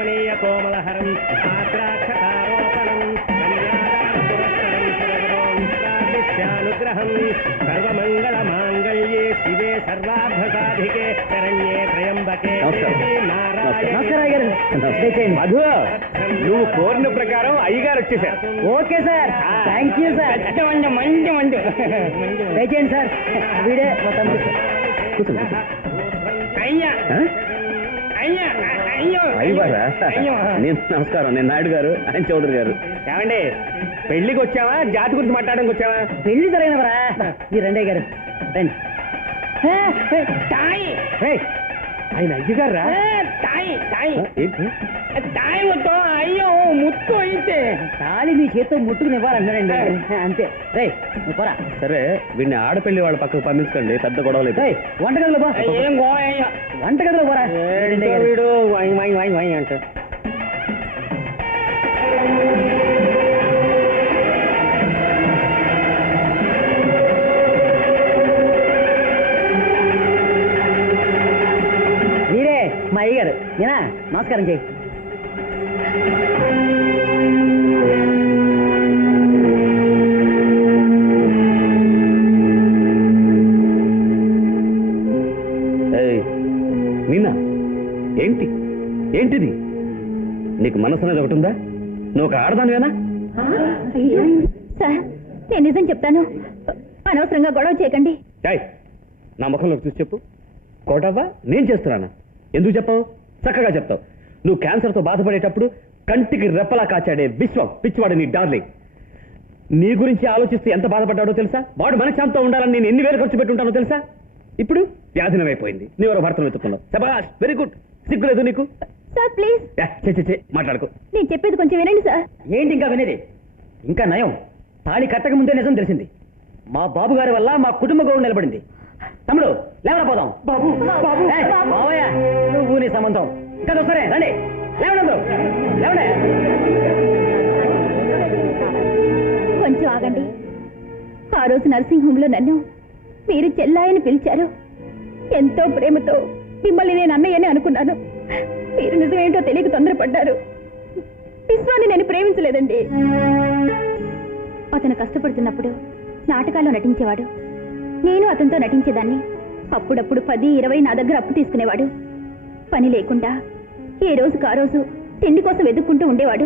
కమనీయ కోమలహరం ఆద్రాక్షతారోపణం కన్యాదానపురస్సరం సర్వమంగళ మాంగళ్యే శివే సర్వార్థసాధికే శరణ్యే త్రయంబకే. మధు. నువ్వు కోరిన ప్రకారం అయ్యగారు వచ్చేసారు okay sir. Thank you sir. మంచి మంచి దయచేయండి సార్. వీడే అయ్యా. అయ్యా. నేను నమస్కారం నేను నాయుడు గారు ఆయన చౌదరి గారు. ఏమండి పెళ్ళికి వచ్చావా? జాతి గురించి మాట్లాడడానికి వచ్చావా? పెళ్ళి జరిగినవరా మీరు రండి గారు రండి. ఆయన అయ్యగారా? తాయి తాయి. ఏంటి తాయి అయ్యో. అయితే తాళి నీ చేత్తో ముట్టుకుని ఇవ్వాలన్నాడండి అంతే. రే పోరా. సరే వీడిని ఆడపెళ్ళి వాళ్ళ పక్కకు పంపించకండి పెద్ద గొడవ లేదు వంటగదిలో పో. ఏం గోయ వంటగదిలో పోరా. వీడు? వాయి వాయి వాయి వాయి అంట మీరే మా అయ్యగారు. నేనా నమస్కారం చేయి. ఏంటి? ఏంటిది? నీకు మనసు అనేది ఒకటి ఉందా? నువ్వు ఒక ఆడదానివేనా? అయ్యో, సార్ నేను నిజం చెప్తాను. అనవసరంగా గొడవ చేయకండి. ఏయ్, నా ముఖంలోకి చూసి చెప్పు. కోటవ్వా నేను చేస్తున్నానా? ఎందుకు చెప్పావు? చక్కగా చెప్తావు. నువ్వు క్యాన్సర్తో బాధపడేటప్పుడు కంటికి రెప్పలా కాచాడే విశ్వం పిచ్చివాడు నీ డార్లింగ్. నీ గురించి ఆలోచిస్తూ ఎంత బాధపడ్డాడో తెలుసా? వాడు మనశ్శాంతితో ఉండాలని నేను ఎన్ని వేలు ఖర్చు పెట్టుంటానో తెలుసా? ఇప్పుడు వ్యాధినమైపోయింది నీ ఎవరో భర్తను వెతుక్కున్నావు. శబాష్ వెరీ గుడ్ సిగ్గులేదు నీకు? Sir please. మాట్లాడుకో. నేను చెప్పేది కొంచెం వినండి సార్. ఏంటి ఇంకా వినేది? ఇంకా నయం. తాళి కట్టక ముందే నిజం తెలిసింది. మా బాబు గారి వల్ల మా కుటుంబ గౌరవం నిలబడింది. తమ్ముడు లేవరా పోదాం. బాబు బాబు. బావయ్య నువ్వు నీ సంబంధం. ఇంకా సరే రండి. లేవండి లేవండి. కొంచెం ఆగండి. ఆ రోజు నర్సింగ్ హోమ్లో నన్ను మీరు చెల్లాయని పిలిచారు. ఎంతో ప్రేమతో మిమ్మల్ని నేను అన్నయ్యని అనుకున్నాను. మీరు నిజమేంటో తెలియక తొందరపడ్డారు. విశ్వాన్ని నేను ప్రేమించలేదండి. అతను కష్టపడుతున్నప్పుడు నాటకాల్లో నటించేవాడు. నేను అతనితో నటించేదాన్ని. అప్పుడప్పుడు పది ఇరవై నా దగ్గర అప్పు తీసుకునేవాడు. పని లేకుండా ఏ రోజుకు ఆ రోజు తిండి కోసం వెతుక్కుంటూ ఉండేవాడు.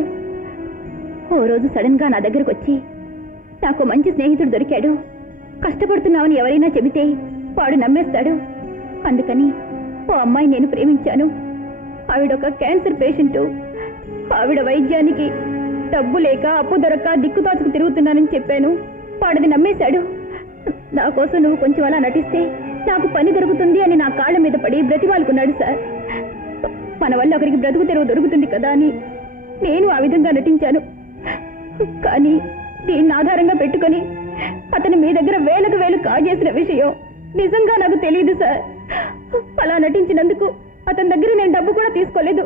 ఓ రోజు సడన్గా నా దగ్గరకు వచ్చి నాకు మంచి స్నేహితుడు దొరికాడు. కష్టపడుతున్నావని ఎవరైనా చెబితే వాడు నమ్మేస్తాడు. అందుకని ఓ అమ్మాయి నేను ప్రేమించాను. ఆవిడొక క్యాన్సర్ పేషెంటు. ఆవిడ వైద్యానికి డబ్బు లేక అప్పు దొరక్క దిక్కుతాచుకు తిరుగుతున్నానని చెప్పాను. వాడిది నమ్మేశాడు. నా కోసం నువ్వు కొంచెం అలా నటిస్తే నాకు పని దొరుకుతుంది అని నా కాళ్ళ మీద పడి బ్రతివాలుకున్నాడు సార్. మన వల్ల ఒకరికి బ్రతుకు తెరువు దొరుకుతుంది కదా అని నేను ఆ విధంగా నటించాను. కానీ దీన్ని ఆధారంగా పెట్టుకొని అతను మీ దగ్గర వేలకు వేలు కాజేసిన విషయం నిజంగా నాకు తెలియదు సార్. అలా నటించినందుకు అతని దగ్గర నేను డబ్బు కూడా తీసుకోలేదు.